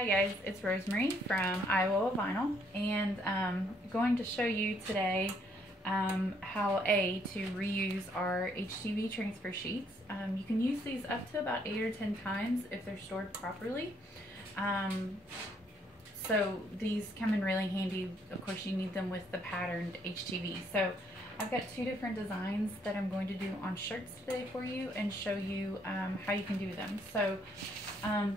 Hi guys, it's Rosemary from Iowa Vinyl, and going to show you today how to reuse our HTV transfer sheets. You can use these up to about 8 or 10 times if they're stored properly. So these come in really handy. Of course, you need them with the patterned HTV. So I've got two different designs that I'm going to do on shirts today for you and show you how you can do them. So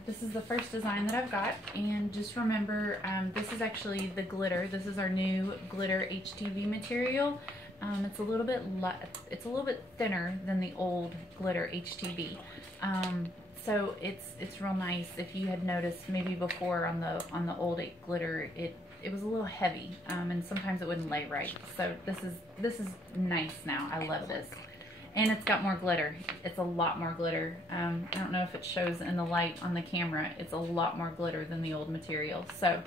this is the first design that I've got, and just remember this is actually the glitter. This is our new glitter HTV material. It's a little bit thinner than the old glitter HTV. So it's real nice. If you had noticed maybe before on the old glitter, it was a little heavy, and sometimes it wouldn't lay right. So this is nice now. I love this. And it's got more glitter. It's a lot more glitter. I don't know if it shows in the light on the camera. It's a lot more glitter than the old material. So,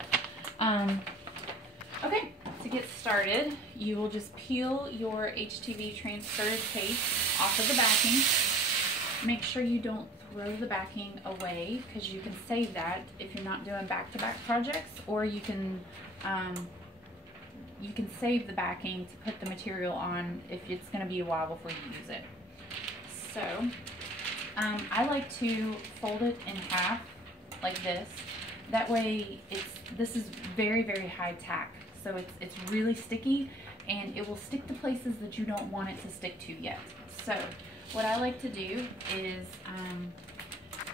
okay, to get started, you will just peel your HTV transfer tape off of the backing. Make sure you don't throw the backing away, because you can save that if you're not doing back-to-back projects, or you can save the backing to put the material on if it's going to be a while before you use it. So I like to fold it in half like this. That way this is very, very high tack, so it's really sticky, and it will stick to places that you don't want it to stick to yet. So what I like to do is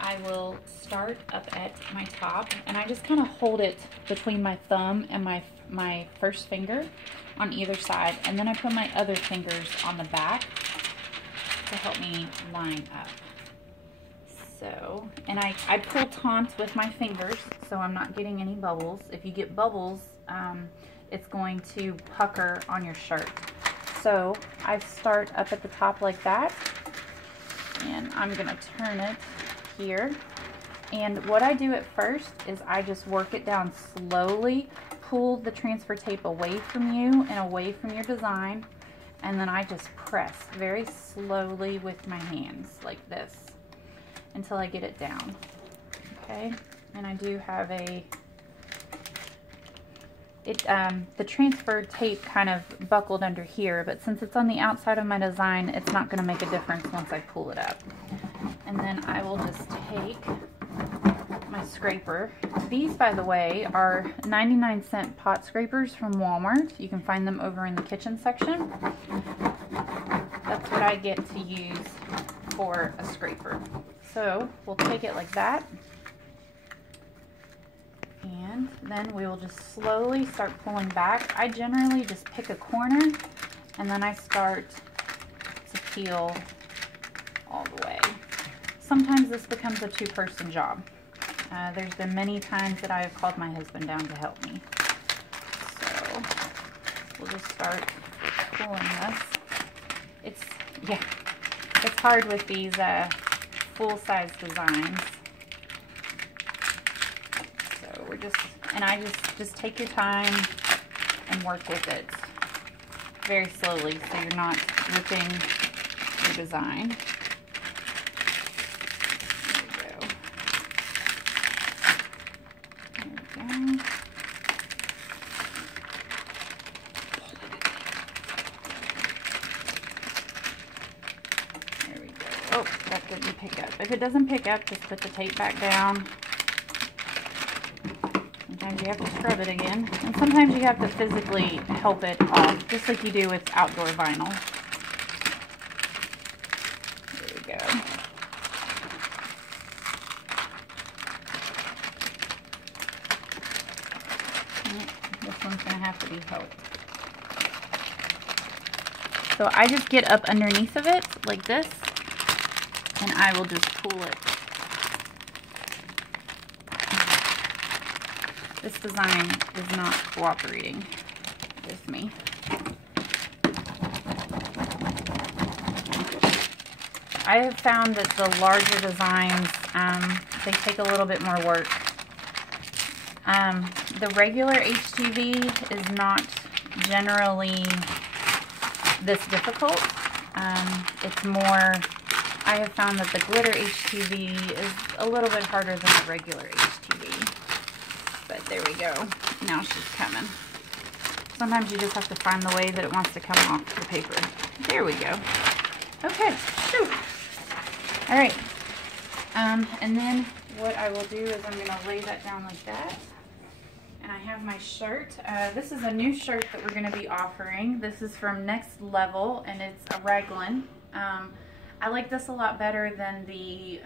I will start up at my top, and I just kind of hold it between my thumb and my first finger on either side, and then I put my other fingers on the back to help me line up. So, and I pull taut with my fingers so I'm not getting any bubbles. If you get bubbles, it's going to pucker on your shirt. So I start up at the top like that, and I'm gonna turn it here. And what I do at first is I just work it down slowly, pull the transfer tape away from you and away from your design, and then I just press very slowly with my hands like this until I get it down. Okay, and I do have the transfer tape kind of buckled under here, but since it's on the outside of my design, it's not going to make a difference once I pull it up. And then I will just take my scraper. These, by the way, are 99-cent pot scrapers from Walmart. You can find them over in the kitchen section. That's what I get to use for a scraper. So we'll take it like that, and then we will just slowly start pulling back. I generally just pick a corner, and then I start to peel all the way. Sometimes this becomes a two-person job. There's been many times that I have called my husband down to help me. So we'll just start pulling this. It's hard with these full-size designs. So I just take your time and work with it very slowly so you're not ripping your design. Oh, that didn't pick up. If it doesn't pick up, just put the tape back down. Sometimes you have to scrub it again. And sometimes you have to physically help it off, just like you do with outdoor vinyl. There we go. This one's going to have to be helped. So I just get up underneath of it like this, and I will just pull it. This design is not cooperating with me. I have found that the larger designs, they take a little bit more work. The regular HTV is not generally this difficult. It's more, I have found that the glitter HTV is a little bit harder than the regular HTV. we go. Now she's coming. Sometimes you just have to find the way that it wants to come off the paper. There we go. Okay. Whew. All right. And then what I will do is I'm going to lay that down like that. And I have my shirt. This is a new shirt that we're going to be offering. This is from Next Level, and it's a raglan. I like this a lot better than the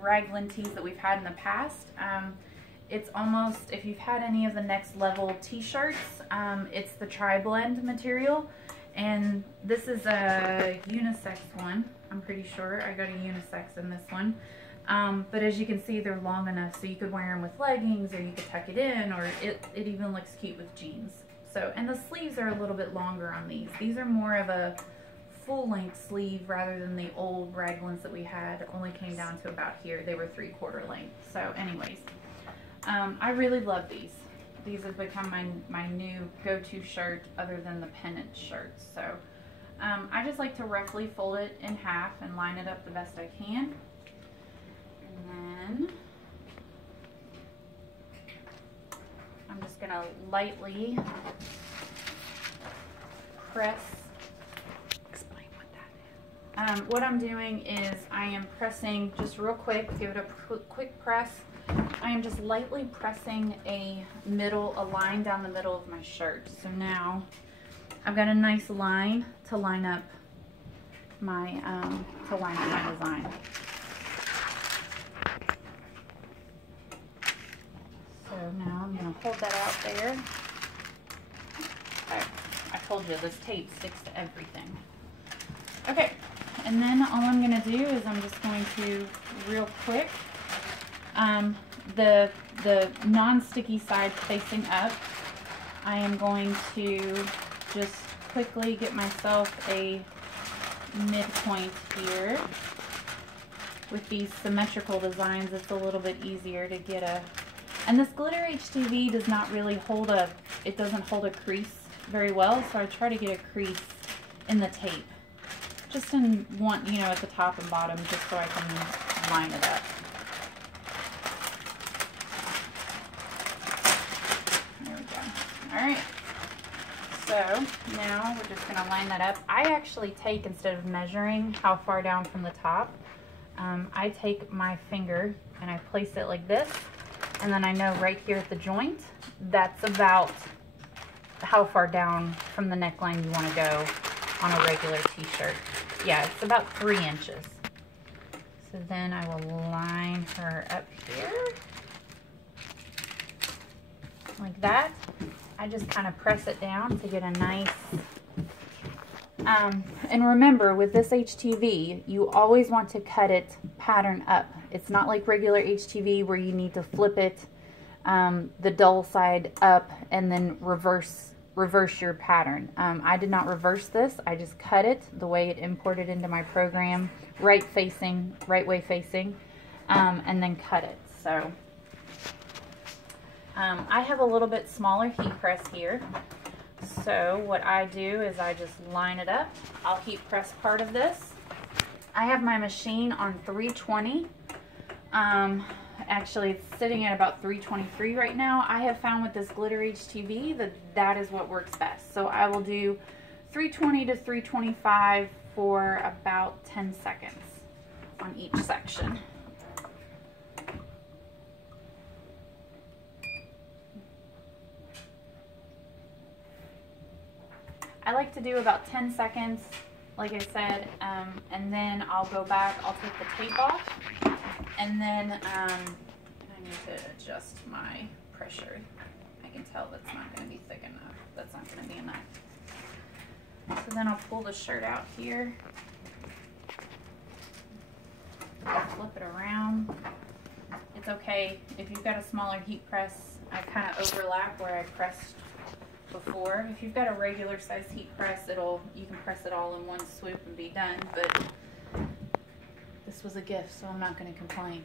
raglan tees that we've had in the past. It's almost, if you've had any of the Next Level t-shirts, it's the tri-blend material, and this is a unisex one. I'm pretty sure I got a unisex in this one. But as you can see, they're long enough so you could wear them with leggings, or you could tuck it in, or it even looks cute with jeans. So, and the sleeves are a little bit longer on these. These are more of a full-length sleeve rather than the old raglans that we had. Only came down to about here. They were 3/4 length. So anyways, I really love these. These have become my new go-to shirt other than the pennant shirts. So I just like to roughly fold it in half and line it up the best I can. And then I'm just going to lightly press. Explain what that is. What I'm doing is I am pressing just real quick, give it a quick press. I am just lightly pressing a line down the middle of my shirt. So now I've got a nice line to line up my design. So now I'm going to hold that out there. I told you this tape sticks to everything. Okay, and then all I'm going to do is I'm just going to real quick, the non-sticky side facing up, I am going to just quickly get myself a midpoint here. With these symmetrical designs, it's a little bit easier to get a, and this glitter HTV does not really hold it doesn't hold a crease very well, so I try to get a crease in the tape. Just in one, you know, at the top and bottom, just so I can line it up. There we go. Alright. So now we're just going to line that up. I actually take, instead of measuring how far down from the top, I take my finger and I place it like this, and then I know right here at the joint, that's about how far down from the neckline you want to go on a regular t-shirt. Yeah, it's about 3 inches. So then I will line her up here like that. I just kind of press it down to get a nice, and remember with this HTV, you always want to cut it pattern up. It's not like regular HTV where you need to flip it, the dull side up and then reverse your pattern. I did not reverse this. I just cut it the way it imported into my program, right way facing, and then cut it. So I have a little bit smaller heat press here. So what I do is I just line it up. I'll heat press part of this. I have my machine on 320. Actually, it's sitting at about 323 right now. I have found with this glitter HTV that is what works best. So I will do 320 to 325 for about 10 seconds on each section. I like to do about 10 seconds, like I said, and then I'll go back, I'll take the tape off, and then I need to adjust my pressure. I can tell that's not going to be thick enough. That's not going to be enough. So then I'll pull the shirt out here, flip it around. It's okay if you've got a smaller heat press. I kind of overlap where I pressed before. If you've got a regular size heat press, you can press it all in one swoop and be done, but this was a gift, so I'm not going to complain.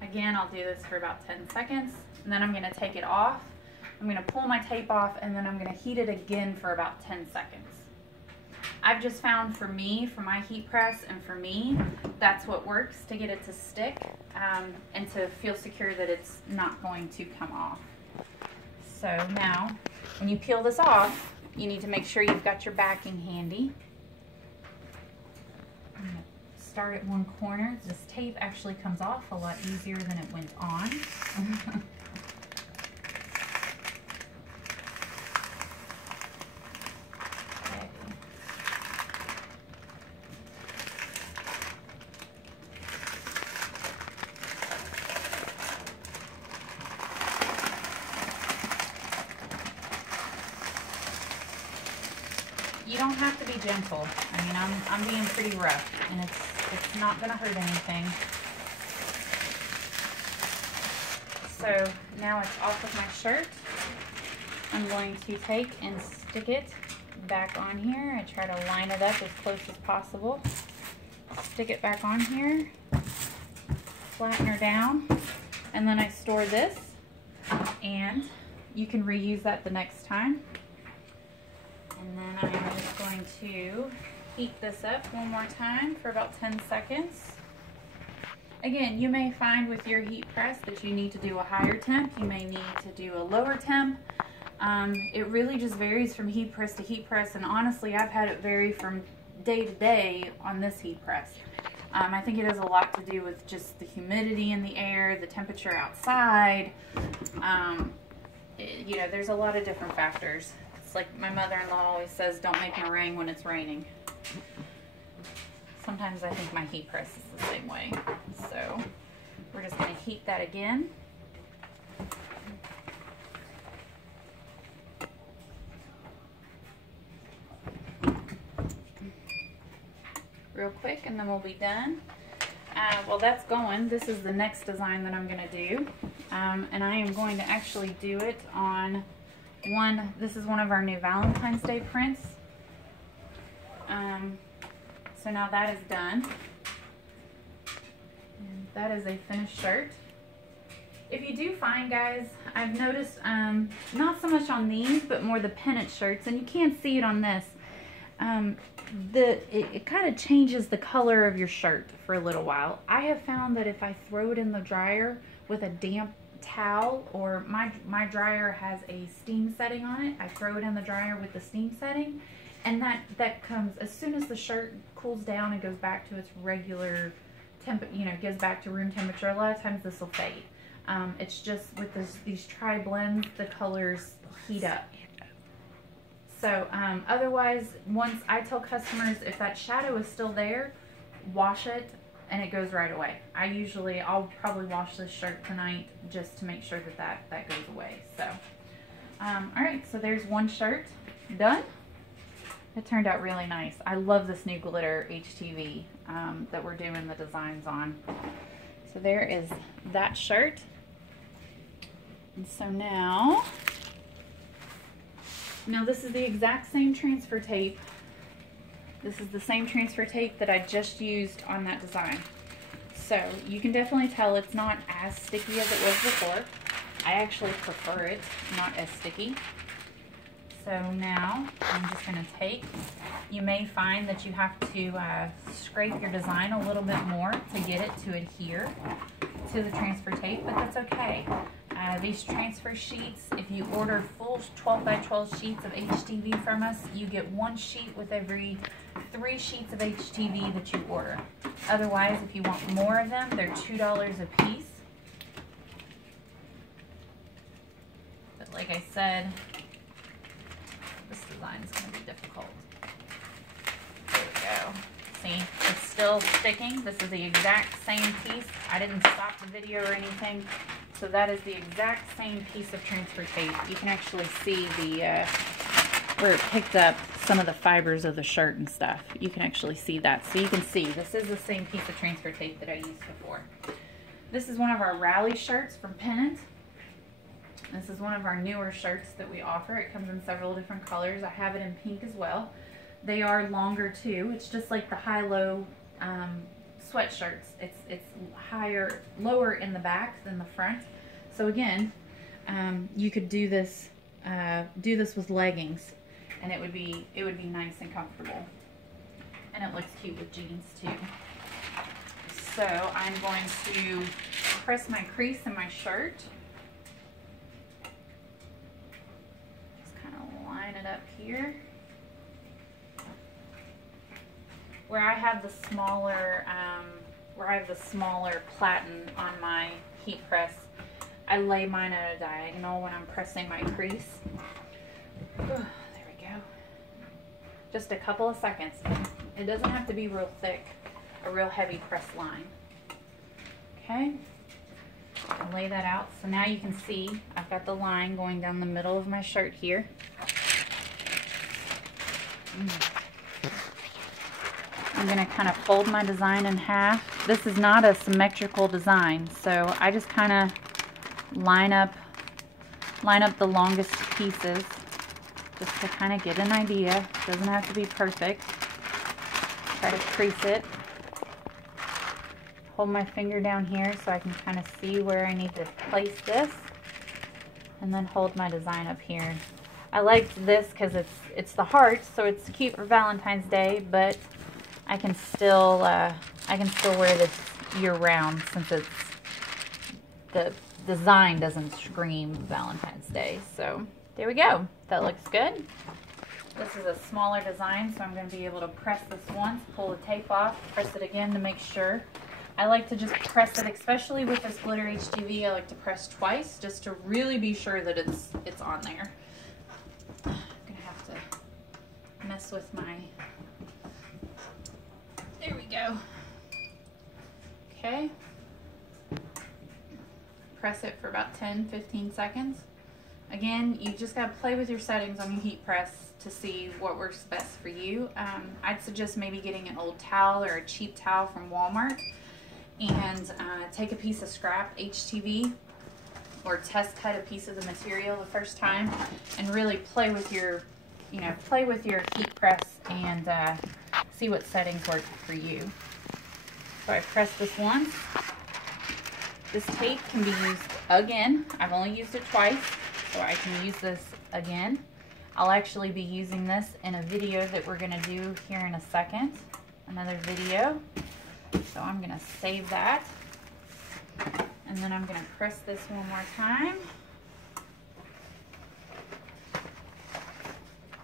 Again, I'll do this for about 10 seconds, and then I'm going to take it off. I'm going to pull my tape off, and then I'm going to heat it again for about 10 seconds. I've just found for me, for my heat press and for me, that's what works to get it to stick and to feel secure that it's not going to come off. So now, when you peel this off, you need to make sure you've got your backing handy. I'm going to start at one corner. This tape actually comes off a lot easier than it went on. You don't have to be gentle. I mean, I'm being pretty rough, and it's not gonna hurt anything. So now it's off of my shirt. I'm going to take and stick it back on here. I try to line it up as close as possible. Stick it back on here, flatten her down, and then I store this, and you can reuse that the next time. And then I'm just going to heat this up one more time for about 10 seconds. Again, you may find with your heat press that you need to do a higher temp. You may need to do a lower temp. It really just varies from heat press to heat press, and honestly, I've had it vary from day to day on this heat press. I think it has a lot to do with just the humidity in the air, the temperature outside. You know, there's a lot of different factors. It's like my mother-in-law always says, don't make meringue when it's raining. Sometimes I think my heat press is the same way. So we're just going to heat that again. Real quick, and then we'll be done. While that's going, this is the next design that I'm going to do. And I am going to actually do it on this is one of our new Valentine's Day prints. So now that is done. And that is a finished shirt. If you do find, guys, I've noticed, not so much on these, but more the pennant shirts, and you can't see it on this. It kind of changes the color of your shirt for a little while. I have found that if I throw it in the dryer with a damp towel, or my dryer has a steam setting on it, I throw it in the dryer with the steam setting, and that comes as soon as the shirt cools down and goes back to its regular temp, you know, goes back to room temperature. A lot of times this will fade. It's just with these tri-blends, the colors heat up. So otherwise, once I tell customers if that shadow is still there, wash it and it goes right away. I'll probably wash this shirt tonight just to make sure that goes away. So, all right, so there's one shirt done. It turned out really nice. I love this new glitter HTV that we're doing the designs on. So there is that shirt. And so now this is the exact same transfer tape. This is the same transfer tape that I just used on that design. So you can definitely tell it's not as sticky as it was before. I actually prefer it not as sticky. So now I'm just going to take, you may find that you have to scrape your design a little bit more to get it to adhere to the transfer tape, but that's okay. These transfer sheets, if you order full 12 by 12 sheets of HTV from us, you get one sheet with every 3 sheets of HTV that you order. Otherwise, if you want more of them, they're $2 a piece. But like I said, this design is going to be difficult. There we go. See, it's still sticking. This is the exact same piece. I didn't stop the video or anything. So that is the exact same piece of transfer tape. You can actually see the where it picked up some of the fibers of the shirt and stuff. You can actually see that. So you can see this is the same piece of transfer tape that I used before. This is one of our rally shirts from Pennant. This is one of our newer shirts that we offer. It comes in several different colors. I have it in pink as well. They are longer too. It's just like the high-low sweatshirts. It's lower in the back than the front. So again, you could do this with leggings, and it would be nice and comfortable. and it looks cute with jeans too. So I'm going to press my crease in my shirt. Just kind of line it up here. Where I have the smaller platen on my heat press, I lay mine at a diagonal when I'm pressing my crease. There we go. Just a couple of seconds. It doesn't have to be real thick, a real heavy press line. Okay, I'll lay that out. So now you can see I've got the line going down the middle of my shirt here. I'm going to kind of fold my design in half. This is not a symmetrical design, so I just kind of line up the longest pieces just to kind of get an idea. It doesn't have to be perfect. Try to crease it. Hold my finger down here so I can kind of see where I need to place this, and then hold my design up here. I liked this because it's the heart, so it's cute for Valentine's Day, but I can still wear this year round since the design doesn't scream Valentine's Day. So there we go. That looks good. This is a smaller design, so I'm going to be able to press this once, pull the tape off, press it again to make sure. I like to just press it, especially with this glitter HTV. I like to press twice just to really be sure that it's on there. I'm gonna have to mess with my. There we go. Okay. Press it for about 10-15 seconds. Again, you just gotta play with your settings on your heat press to see what works best for you. I'd suggest maybe getting an old towel or a cheap towel from Walmart, and take a piece of scrap HTV or test cut a piece of the material the first time, and really play with your heat press and see what settings work for you. So I press this once. This tape can be used again. I've only used it twice, so I can use this again. I'll actually be using this in a video that we're going to do here in a second, another video. So I'm going to save that, and then I'm going to press this one more time,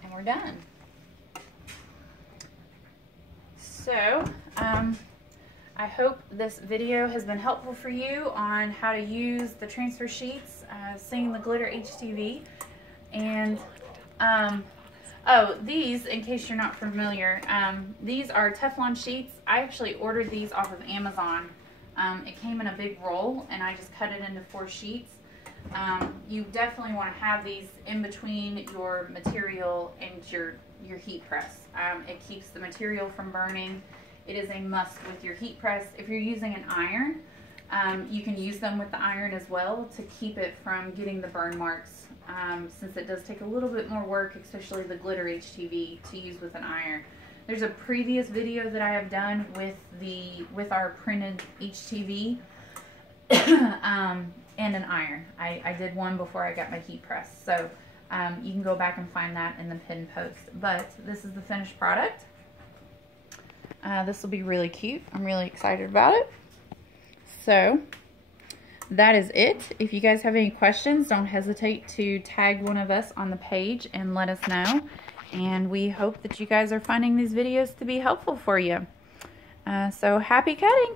and we're done. So I hope this video has been helpful for you on how to use the transfer sheets, seeing the glitter HTV, and oh, these, in case you're not familiar, these are Teflon sheets. I actually ordered these off of Amazon. It came in a big roll, and I just cut it into 4 sheets. You definitely want to have these in between your material and your heat press. It keeps the material from burning. It is a must with your heat press. If you're using an iron, you can use them with the iron as well to keep it from getting the burn marks. Since it does take a little bit more work, especially the glitter HTV, to use with an iron. There's a previous video that I have done with our printed HTV and an iron. I did one before I got my heat press, so you can go back and find that in the pinned post. But this is the finished product. This will be really cute. I'm really excited about it. So that is it. If you guys have any questions, don't hesitate to tag one of us on the page and let us know. And we hope that you guys are finding these videos to be helpful for you. So happy cutting!